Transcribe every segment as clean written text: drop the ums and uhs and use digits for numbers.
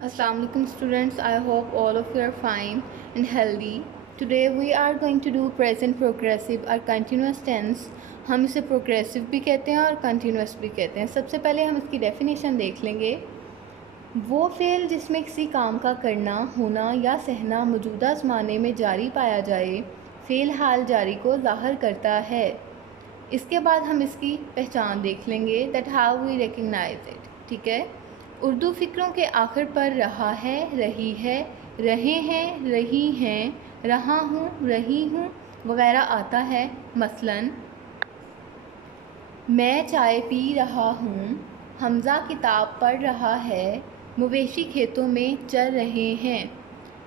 Assalamu alaikum students. I hope all of you are fine and healthy. Today we are going to do present progressive और continuous tense. हम इसे progressive भी कहते हैं और continuous भी कहते हैं. सबसे पहले हम इसकी definition देख लेंगे. वो फ़ेल जिसमें किसी काम का करना, होना या सहना मौजूदा ज़माने में जारी पाया जाए, फ़ेल हाल जारी को ज़ाहिर करता है. इसके बाद हम इसकी पहचान देख लेंगे that how we recognise it. ठीक है. उर्दू फ़िक्रों के आखिर पर रहा है, रही है, रहे हैं, रही हैं, रहा हूँ, रही हूँ वगैरह आता है. मसलन मैं चाय पी रहा हूँ, हमज़ा किताब पढ़ रहा है, मवेशी खेतों में चल रहे हैं.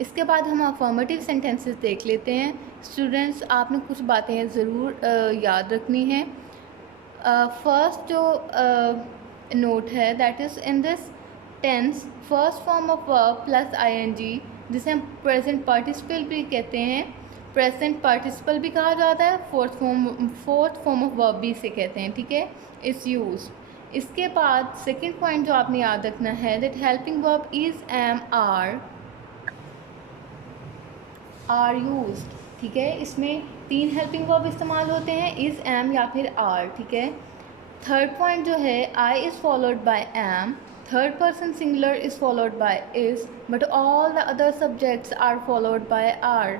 इसके बाद हम अफर्मेटिव सेंटेंसेस देख लेते हैं. स्टूडेंट्स, आपने कुछ बातें ज़रूर याद रखनी है. फर्स्ट जो नोट है that is in this tense first form of verb plus ING, जिसे हम प्रेजेंट पार्टिसिपल भी कहते हैं, प्रेजेंट पार्टिसिपल भी कहा जाता है, फोर्थ फॉर्म ऑफ वर्ब भी इसे कहते हैं. ठीक है, इज़ यूज. इसके बाद सेकंड पॉइंट जो आपने याद रखना है that helping verb is am are used. ठीक है, इसमें 3 हेल्पिंग वर्ब इस्तेमाल होते हैं, इज़, एम या फिर आर. ठीक है. थर्ड पॉइंट जो है I is followed by am, third person singular is followed by is, but all the other subjects are followed by are.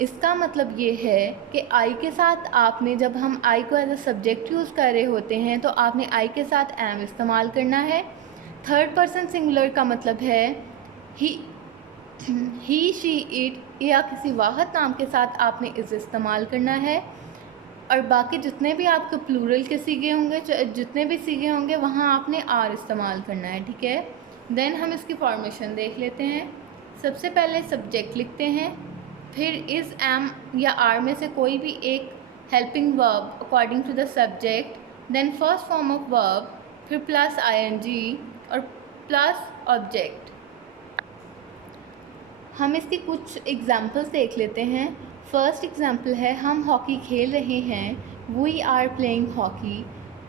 इसका मतलब ये है कि आई के साथ आपने, जब हम आई को एज अ सब्जेक्ट यूज़ कर रहे होते हैं तो आपने आई के साथ एम इस्तेमाल करना है. थर्ड पर्सन सिंगुलर का मतलब है ही शी इट या किसी वाहद नाम के साथ आपने इज़ इस्तेमाल करना है. और बाकी जितने भी आपके प्लूरल के सीगे होंगे, जितने भी सीगे होंगे वहाँ आपने आर इस्तेमाल करना है. ठीक है. देन हम इसकी फॉर्मेशन देख लेते हैं. सबसे पहले सब्जेक्ट लिखते हैं, फिर इज़, एम या आर में से कोई भी एक helping verb according to the subject, then first form of verb, फिर प्लस आईएनजी और प्लस ऑब्जेक्ट. हम इसके कुछ एग्जाम्पल्स देख लेते हैं. फर्स्ट एग्जाम्पल है हम हॉकी खेल रहे हैं, we are playing hockey.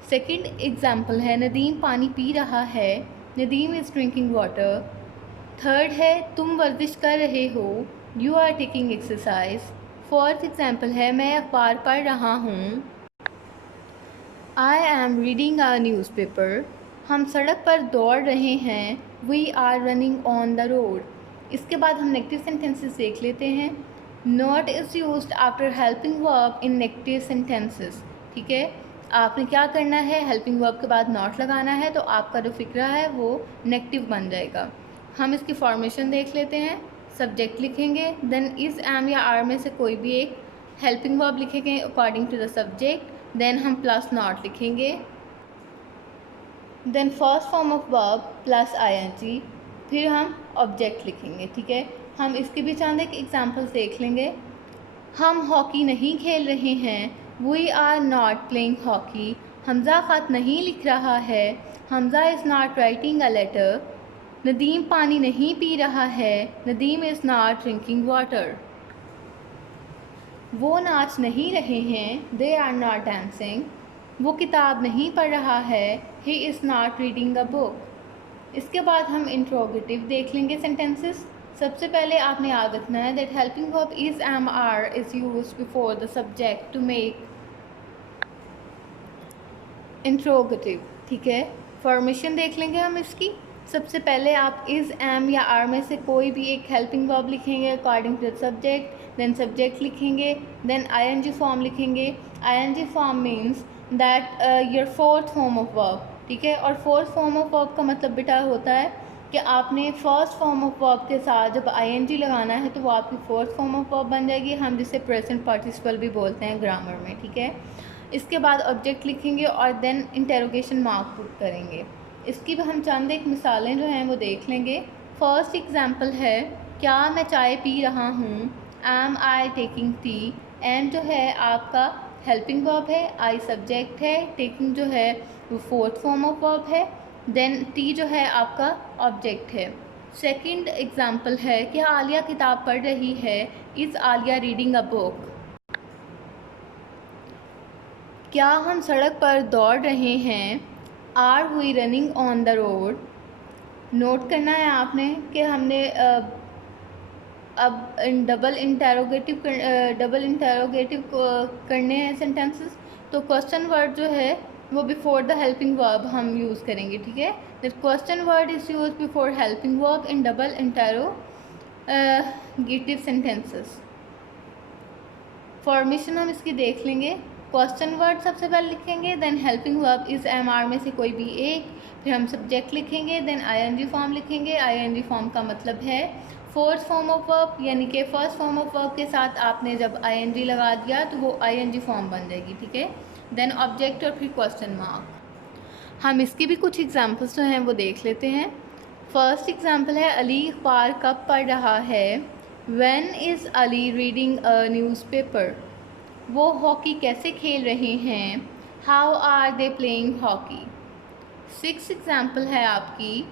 Second example है नदीम पानी पी रहा है, Nadeem is drinking water. Third है तुम वर्जिश कर रहे हो, you are taking exercise. Fourth example है मैं अखबार पढ़ रहा हूँ, I am reading a newspaper. हम सड़क पर दौड़ रहे हैं, we are running on the road. इसके बाद हम नेगेटिव सेंटेंसेस देख लेते हैं. Not is used after helping verb in negative sentences. ठीक है, आपने क्या करना है, हेल्पिंग वर्ब के बाद नॉट लगाना है, तो आपका जो फिक्रा है वो नेगेटिव बन जाएगा. हम इसकी फॉर्मेशन देख लेते हैं. सब्जेक्ट लिखेंगे, देन इज़, एम या आर में से कोई भी एक हेल्पिंग वर्ब लिखेंगे according to the subject, then हम प्लस नॉट लिखेंगे, then first form of verb plus ING, फिर हम ऑब्जेक्ट लिखेंगे. ठीक है. हम इसके भी चंद एक एग्जाम्पल्स देख लेंगे. हम हॉकी नहीं खेल रहे हैं, we are not playing hockey. Hamza ख़त नहीं लिख रहा है, Hamza is not writing a letter. Nadeem पानी नहीं पी रहा है, Nadeem is not drinking water. वो नाच नहीं रहे हैं, दे आर नॉट डांसिंग. वो किताब नहीं पढ़ रहा है, he is not reading a book. इसके बाद हम इंट्रोगेटिव देख लेंगे सेंटेंसेस. सबसे पहले आपने याद रखना है that helping verb is, am, are is used before the subject to make interrogative. ठीक है. फॉर्मेशन देख लेंगे हम इसकी. सबसे पहले आप इज़, एम या आर में से कोई भी एक हेल्पिंग वर्ब लिखेंगे according to the subject, then subject लिखेंगे, देन आईएनजी फॉर्म लिखेंगे. ING form means that your fourth form of verb. ठीक है. और फोर्थ फॉर्म ऑफ वर्ब का मतलब बेटा होता है कि आपने फर्स्ट फॉर्म ऑफ वर्ब के साथ जब आईएनजी लगाना है तो वो आपकी फोर्थ फॉर्म ऑफ वर्ब बन जाएगी. हम जिसे प्रेजेंट पार्टिसिपल भी बोलते हैं ग्रामर में. ठीक है. इसके बाद ऑब्जेक्ट लिखेंगे और देन इंटेरोगेशन मार्क पुट करेंगे. इसकी भी हम चंद एक मिसालें जो हैं वो देख लेंगे. फर्स्ट एग्जांपल है क्या मैं चाय पी रहा हूँ, am I taking tea. Am जो है आपका हेल्पिंग वर्ब है, आई सब्जेक्ट है, टेकिंग जो है वो फोर्थ फॉर्म ऑफ वर्ब है, देन टी जो है आपका ऑब्जेक्ट है. सेकंड एग्जांपल है क्या आलिया किताब पढ़ रही है, is Alia reading a book. क्या हम सड़क पर दौड़ रहे हैं, are we running on the road. Note करना है आपने कि हमने अब डबल इंटेरोगेटिव करने हैं सेंटेंसेस। तो क्वेश्चन वर्ड जो है वो बिफोर द हेल्पिंग वर्ब हम यूज़ करेंगे, ठीक है। The question word is use before helping verb in double interrogative sentences. Formation हम इसकी देख लेंगे। क्वेश्चन वर्ड सबसे पहले लिखेंगे, then helping verb is am are में से कोई भी एक, फिर हम सब्जेक्ट लिखेंगे, देन आईएनजी फॉर्म लिखेंगे। आईएनजी फॉर्म का मतलब है फोर्थ फॉर्म ऑफ वर्ब, यानी कि फर्स्ट फॉर्म ऑफ वर्ब के साथ आपने जब आईएनजी लगा दिया तो वो आईएनजी फॉर्म बन जाएगी, ठीक है। देन ऑब्जेक्ट और फिर क्वेश्चन मार्क। हम इसकी भी कुछ एग्जांपल्स जो हैं वो देख लेते हैं। फर्स्ट एग्जांपल है, अली अखबार कब पढ़ रहा है। When is Ali reading a newspaper. वो हॉकी कैसे खेल रहे हैं। How are they playing hockey. Six example है आपकी,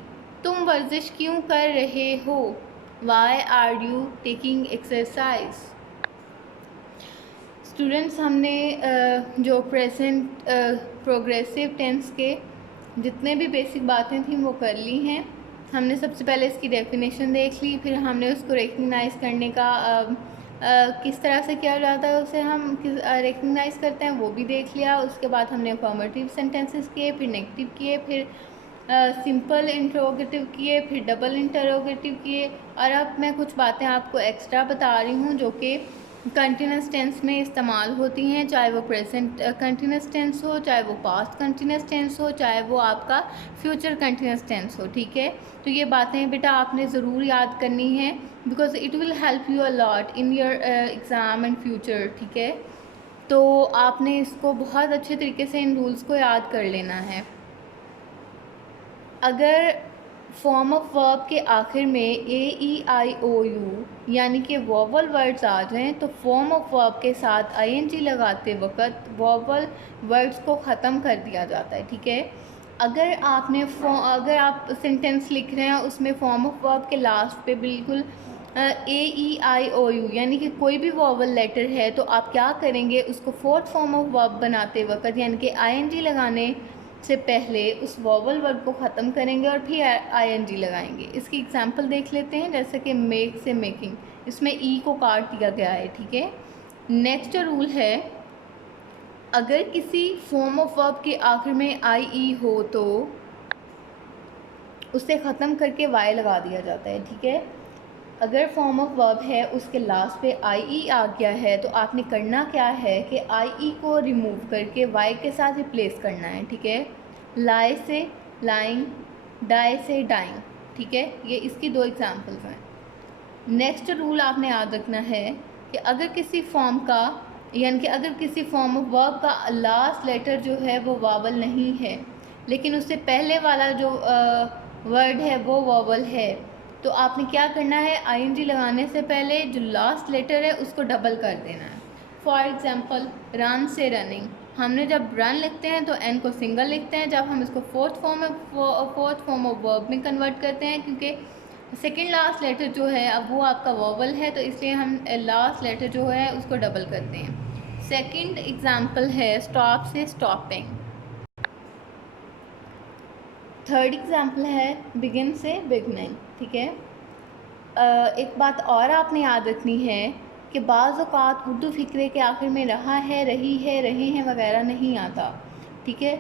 तुम वर्जिश क्यों कर रहे हो। Why are you taking exercise. Students, हमने जो प्रेजेंट प्रोग्रेसिव टेंस के जितने भी बेसिक बातें थी वो कर ली हैं। हमने सबसे पहले इसकी डेफिनेशन देख ली, फिर हमने उसको रिकग्नाइज़ करने का किस तरह से किया जाता है उसे हम रिकग्नाइज़ करते हैं वो भी देख लिया। उसके बाद हमने अफर्मेटिव सेंटेंसेस किए, फिर नेगेटिव किए, फिर सिंपल इंटरोगेटिव किए, फिर डबल इंटरोगेटिव किए। और अब मैं कुछ बातें आपको एक्स्ट्रा बता रही हूँ जो कि कंटिन्यूस टेंस में इस्तेमाल होती हैं, चाहे वो प्रेजेंट कंटिन्यूस टेंस हो, चाहे वो पास्ट कंटिन्यूस टेंस हो, चाहे वो आपका फ्यूचर कंटिन्यूस टेंस हो, ठीक है। तो ये बातें बेटा आपने ज़रूर याद करनी है, because it will help you a lot in your exam and future, ठीक है। तो आपने इसको बहुत अच्छे तरीके से इन रूल्स को याद कर लेना है। अगर फॉर्म ऑफ वर्ब के आखिर में ए ई आई ओ यू यानी कि वॉवल वर्ड्स आ जाएं तो फॉर्म ऑफ वर्ब के साथ आईएनजी लगाते वक्त वॉवल वर्ड्स को ख़त्म कर दिया जाता है, ठीक है। अगर आप सेंटेंस लिख रहे हैं उसमें फॉर्म ऑफ वर्ब के लास्ट पे बिल्कुल ए ई आई ओ यू यानी कि कोई भी वॉवल लेटर है तो आप क्या करेंगे, उसको फोर्थ फॉर्म ऑफ वर्ब बनाते वक्त यानी कि आईएनजी लगाने से पहले उस वॉवल वर्ब को ख़त्म करेंगे और फिर आईएनजी लगाएंगे। इसकी एग्जांपल देख लेते हैं, जैसे कि मेक से मेकिंग, इसमें ई को काट दिया गया है, ठीक है। नेक्स्ट रूल है, अगर किसी फॉर्म ऑफ वर्ब के आखिर में आई ई हो तो उसे ख़त्म करके वाई लगा दिया जाता है, ठीक है। अगर फॉर्म ऑफ वर्ब है उसके लास्ट पे आई ई आ गया है तो आपने करना क्या है कि आई ई को रिमूव करके वाई के साथ रिप्लेस करना है, ठीक है। लाई से लाइंग, डाई से डाइंग, ठीक है। ये इसकी दो एग्जांपल्स हैं। नेक्स्ट रूल आपने याद रखना है कि अगर किसी फॉर्म का यानी कि अगर किसी फॉर्म ऑफ वर्ब का लास्ट लेटर जो है वो वावल नहीं है लेकिन उससे पहले वाला जो वर्ड है वो वावल है तो आपने क्या करना है, आईएनजी लगाने से पहले जो लास्ट लेटर है उसको डबल कर देना है। फॉर एग्जांपल रन से रनिंग, हमने जब रन लिखते हैं तो एन को सिंगल लिखते हैं, जब हम इसको फोर्थ फॉर्म ऑफ वर्ब में कन्वर्ट करते हैं क्योंकि सेकेंड लास्ट लेटर जो है अब वो आपका वॉवल है तो इसलिए हम लास्ट लेटर जो है उसको डबल करते हैं। सेकेंड एग्जाम्पल है स्टॉप से स्टॉपिंग। थर्ड एग्जाम्पल है बिगिन से बिगनिंग, ठीक है। एक बात और आपने याद रखनी है कि बाज़ औक़ात उर्दू फ़िक्रे के आखिर में रहा है, रही है, रहे हैं वगैरह नहीं आता, ठीक है।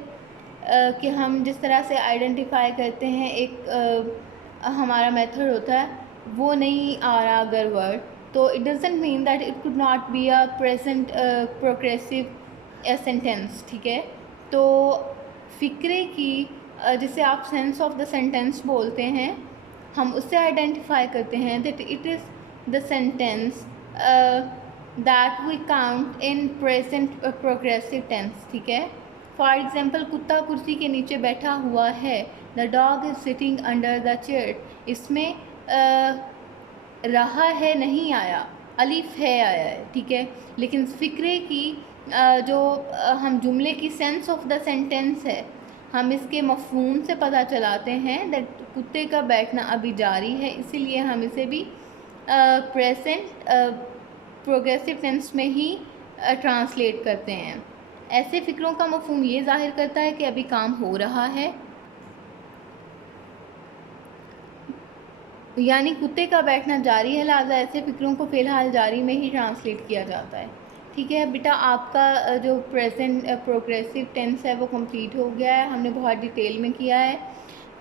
कि हम जिस तरह से आइडेंटिफाई करते हैं एक हमारा मेथड होता है वो नहीं आ रहा अगर वर्ड, तो it doesn't mean that it could not be a present progressive sentence, ठीक है। तो फ़िक्रे की जिसे आप सेंस ऑफ द सेंटेंस बोलते हैं, हम उससे आइडेंटिफाई करते हैं that it is the sentence that we count in present progressive tense, ठीक है। फॉर एग्जाम्पल कुत्ता कुर्सी के नीचे बैठा हुआ है, the dog is sitting under the chair, इसमें रहा है नहीं आया, अलिफ है आया है, ठीक है। लेकिन फ़िक्रे की जो हम जुमले की सेंस ऑफ द सेंटेंस है हम इसके मफ़हूम से पता चलाते हैं दैट कुत्ते का बैठना अभी जारी है, इसीलिए हम इसे भी प्रेजेंट प्रोग्रेसिव टेंस में ही ट्रांसलेट करते हैं। ऐसे फ़िक्रों का मफ़हूम ये ज़ाहिर करता है कि अभी काम हो रहा है। यानी कुत्ते का बैठना जारी है, लिहाजा ऐसे फ़िक्रों को फ़िलहाल जारी में ही ट्रांसलेट किया जाता है। ठीक है बेटा, आपका जो प्रेजेंट प्रोग्रेसिव टेंस है वो कंप्लीट हो गया है, हमने बहुत डिटेल में किया है।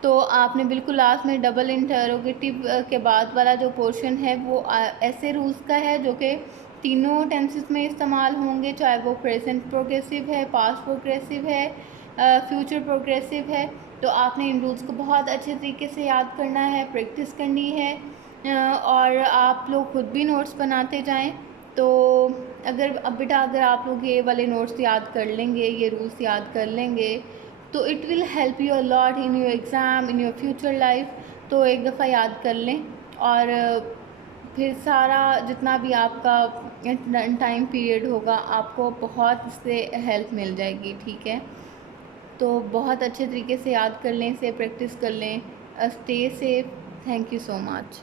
तो आपने बिल्कुल लास्ट में डबल इंटरोगेटिव के बाद वाला जो पोर्शन है वो ऐसे रूल्स का है जो कि तीनों टेंसेस में इस्तेमाल होंगे, चाहे वो प्रेजेंट प्रोग्रेसिव है, पास्ट प्रोग्रेसिव है, फ्यूचर प्रोग्रेसिव है। तो आपने इन रूल्स को बहुत अच्छे तरीके से याद करना है, प्रैक्टिस करनी है, और आप लोग खुद भी नोट्स बनाते जाएं। तो अगर अब बेटा अगर आप लोग ये वाले नोट्स याद कर लेंगे, ये रूल्स याद कर लेंगे, तो it will help you a lot in your exam, in your future life. तो एक दफ़ा याद कर लें, और फिर सारा जितना भी आपका टाइम पीरियड होगा आपको बहुत इससे हेल्प मिल जाएगी। ठीक है, तो बहुत अच्छे तरीके से याद कर लें, इसे प्रैक्टिस कर लें। Stay safe. Thank you so much.